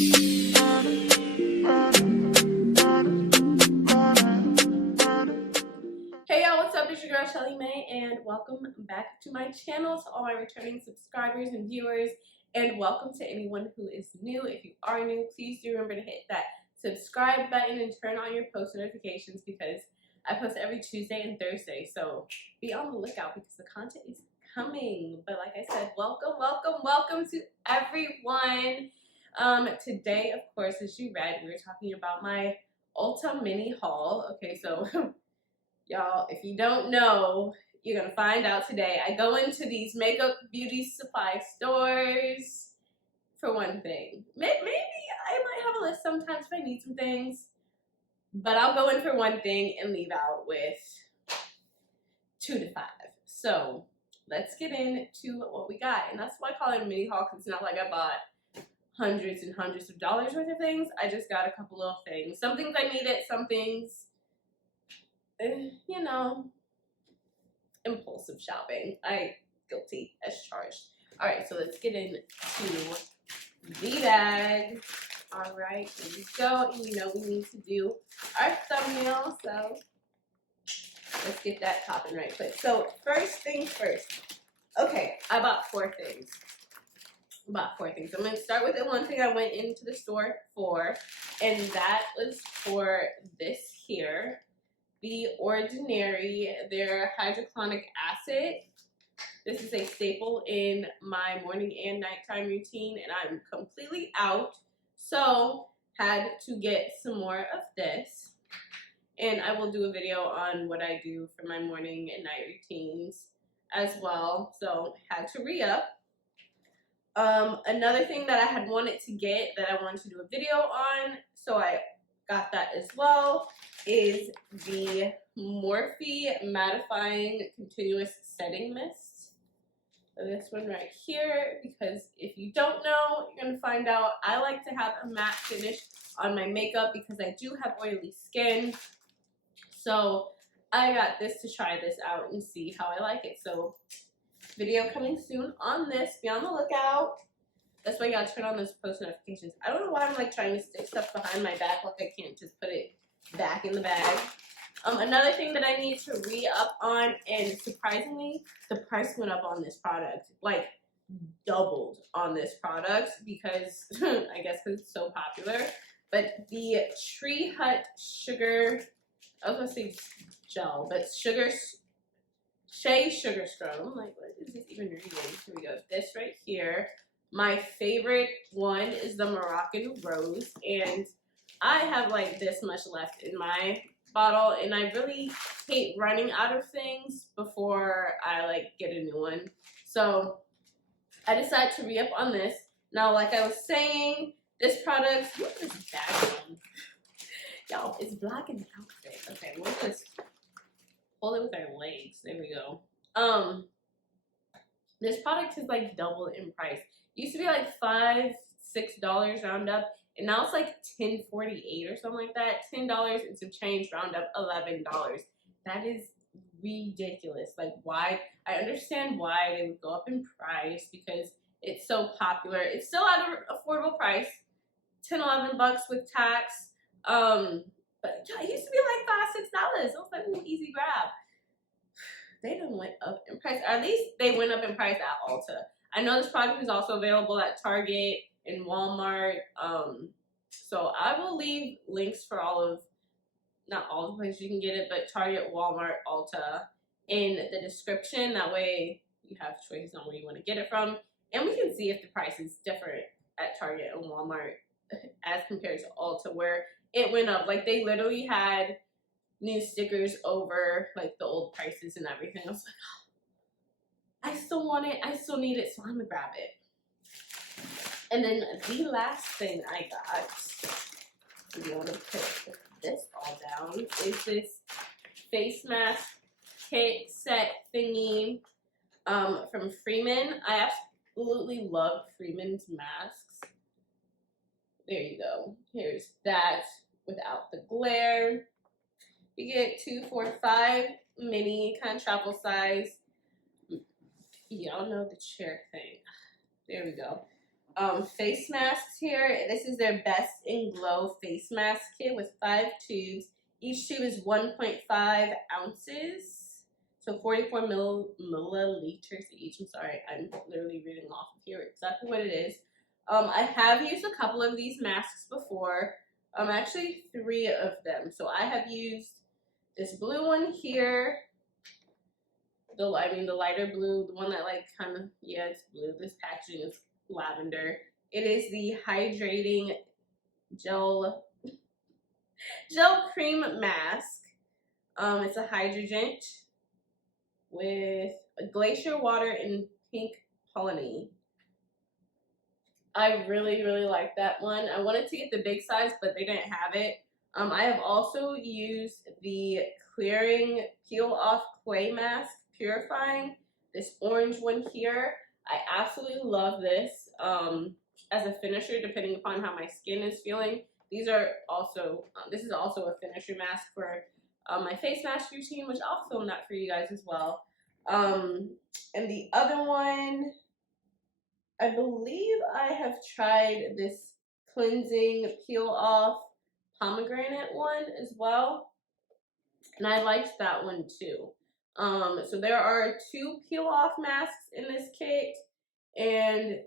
Hey y'all, what's up? It's your girl Shelly May, and welcome back to my channel, to all my returning subscribers and viewers, and welcome to anyone who is new. If you are new, please do remember to hit that subscribe button and turn on your post notifications, because I post every Tuesday and Thursday, so be on the lookout because the content is coming. But like I said, welcome to everyone. Today, of course, as you read, we were talking about my Ulta mini haul. Okay, so y'all, if you don't know, you're gonna find out today. I go into these makeup beauty supply stores for one thing. Maybe I might have a list sometimes if I need some things, but I'll go in for one thing and leave out with 2 to 5. So let's get into what we got. And that's why I call it a mini haul, because it's not like I bought hundreds and hundreds of dollars worth of things. I just got a couple of things. Some things I needed, some things, you know, impulsive shopping. Guilty as charged. All right, so let's get into the bag. All right, here we go. And you know we need to do our thumbnail, so let's get that popping right quick. So first things first. Okay, I bought 4 things. I'm going to start with the one thing I went into the store for, and that was for this here. The Ordinary, their hyaluronic acid. This is a staple in my morning and nighttime routine, and I'm completely out, so had to get some more of this. And I will do a video on what I do for my morning and night routines as well, so had to re-up. Another thing that I had wanted to get that I wanted to do a video on, so I got that as well, is the Morphe Mattifying Continuous Setting Mist. So this one right here, because if you don't know, you're going to find out I like to have a matte finish on my makeup because I do have oily skin. So I got this to try this out and see how I like it. So video coming soon on this. Be on the lookout. That's why you gotta turn on those post notifications. I don't know why I'm like trying to stick stuff behind my back, like I can't just put it back in the bag. Another thing that I need to re-up on, and surprisingly, the price went up on this product, like doubled on this product, because I guess because it's so popular. But the Tree Hut Sugar, I was gonna say gel, but Shea Sugar Scrub. I'm like, what is this even reading? Here we go. This right here. My favorite one is the Moroccan Rose, and I have like this much left in my bottle, and I really hate running out of things before I like get a new one. So I decided to re-up on this. Now, like I was saying, this product, what is this bag on? Y'all, it's black in the outfit. Okay, we'll just hold it with our legs. There we go. This product is like double in price. It used to be like $5, $6 round up, and now it's like $10.48 or something like that. $10 and some change, round up $11. That is ridiculous. Like, why? I understand why they would go up in price because it's so popular. It's still at an affordable price, $10, $11 with tax. But it used to be like $5, $6. I was like, ooh, easy grab. They done went up in price. Or at least they went up in price at Ulta. I know this product is also available at Target and Walmart. So I will leave links for not all the places you can get it, but Target, Walmart, Ulta in the description. That way you have choices on where you want to get it from. And we can see if the price is different at Target and Walmart as compared to Ulta, where it went up. Like, they literally had new stickers over like the old prices and everything. I was like, oh, I still want it, I still need it, so I'm gonna grab it. And then the last thing I got, if you want to put this all down, is this face mask kit set thingy from Freeman. I absolutely love Freeman's masks. There you go. Here's that without the glare. You get 2, 4, 5 mini, kind of travel size. Y'all know the chair thing. There we go. face masks here. This is their Best in Glow face mask kit with 5 tubes. Each tube is 1.5 ounces, so 44 milliliters each. I'm sorry, I'm literally reading off of here exactly what it is. I have used a couple of these masks before, actually 3 of them. So I have used this blue one here, the lighter blue, the one that like kind of, yeah, it's blue. This packaging is lavender. It is the Hydrating gel cream mask. It's a hydrangent with a glacier water and pink polony. I really, really like that one. I wanted to get the big size, but they didn't have it. I have also used the clearing peel off clay mask, Purifying. This orange one here. I absolutely love this as a finisher, depending upon how my skin is feeling. These are also, this is also a finisher mask for my face mask routine, which I'll film that for you guys as well. And the other one, I believe I have tried this cleansing peel off pomegranate one as well, and I liked that one too. So there are 2 peel off masks in this kit and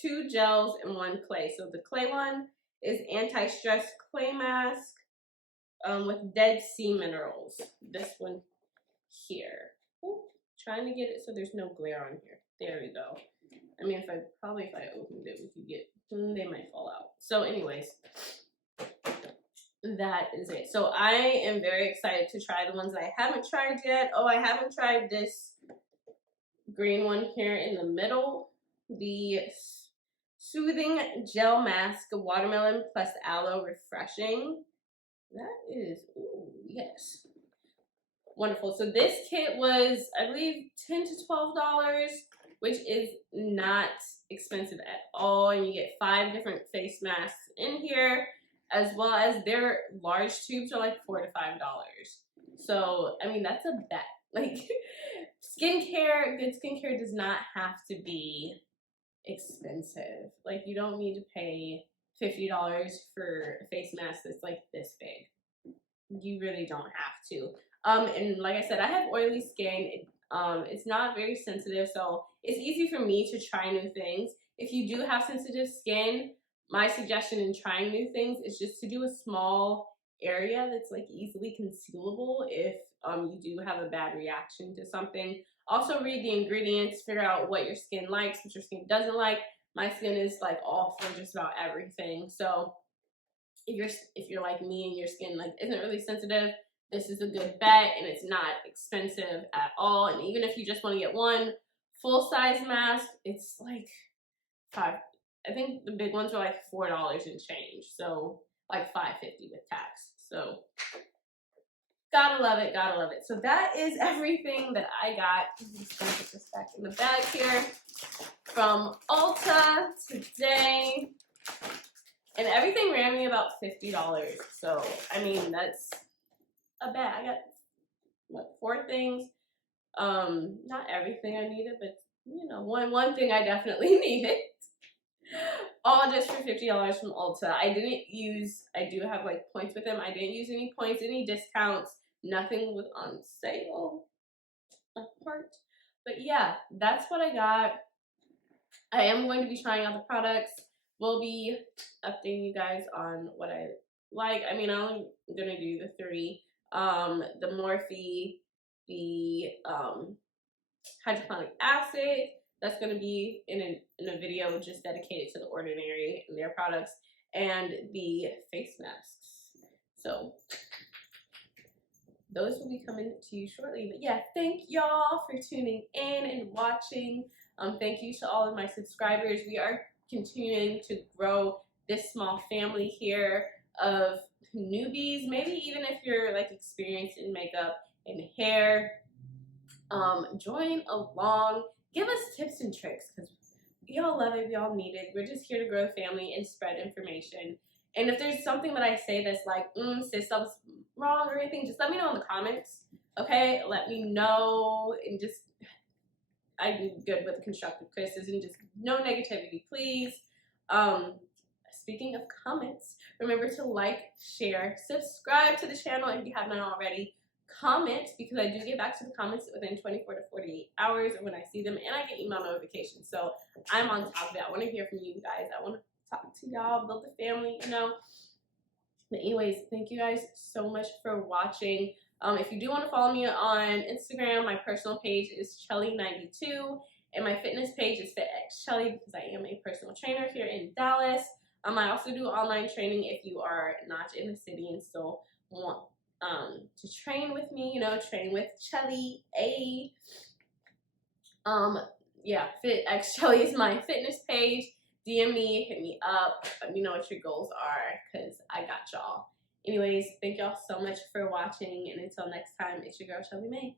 2 gels and 1 clay. So the clay one is anti-stress clay mask with Dead Sea minerals. This one here. Ooh, trying to get it so there's no glare on here. There we go. I mean, if I opened it, we could get, they might fall out. So anyways, that is it. So I am very excited to try the ones that I haven't tried yet. Oh, I haven't tried this green one here in the middle. The Soothing Gel Mask, Watermelon plus Aloe Refreshing. That is, ooh, yes. Wonderful. So this kit was, I believe, $10 to $12, which is not expensive at all. And you get 5 different face masks in here, as well as their large tubes are like $4 to $5. So, I mean, that's a bet. Like, skincare, good skincare does not have to be expensive. Like, you don't need to pay $50 for a face mask that's like this big. You really don't have to. And like I said, I have oily skin. It's not very sensitive, so it's easy for me to try new things. If you do have sensitive skin, my suggestion in trying new things is just to do a small area that's like easily concealable if you do have a bad reaction to something. Also read the ingredients, figure out what your skin likes, what your skin doesn't like. My skin is like all for just about everything. So if you're like me and your skin like isn't really sensitive, this is a good bet, and it's not expensive at all. And even if you just want to get one full-size mask, it's like I think the big ones were like $4 and change. So like $5.50 with tax. So gotta love it, gotta love it. So that is everything that I got. I'm just gonna put this back in the bag here from Ulta today. And everything ran me about $50. So I mean, that's a bet. I got what, 4 things. Not everything I needed, but you know, one thing I definitely needed. All just for $50 from Ulta. I do have like points with them. I didn't use any points, any discounts. Nothing was on sale apart. But yeah, that's what I got. I am going to be trying out the products. We'll be updating you guys on what I like. I mean, I'm gonna do the 3. The Morphe, the hyaluronic acid. That's going to be in a video just dedicated to The Ordinary and their products, and the face masks. So those will be coming to you shortly. But yeah, thank y'all for tuning in and watching. Thank you to all of my subscribers. We are continuing to grow this small family here of newbies. Maybe even if you're like experienced in makeup and hair, join along. Give us tips and tricks because we all love it. We all need it. We're just here to grow a family and spread information. And if there's something that I say that's like, sis, that was wrong or anything, just let me know in the comments. Okay? Let me know. And just, I'm good with constructive criticism. Just no negativity, please. Speaking of comments, remember to like, share, subscribe to the channel if you have not already. Comment, because I do get back to the comments within 24 to 48 hours when I see them, and I get email notifications. So I'm on top of it. I want to hear from you guys. I want to talk to y'all, build a family, you know. But anyways, thank you guys so much for watching. If you do want to follow me on Instagram, my personal page is Shelly92, and my fitness page is FitXShelly because I am a personal trainer here in Dallas. I also do online training if you are not in the city and still want to train with me, you know, train with Shelly. Yeah, FitXShelly is my fitness page. DM me, hit me up, let me know what your goals are, because I got y'all. Anyways, thank y'all so much for watching, and until next time, it's your girl, Shelly May.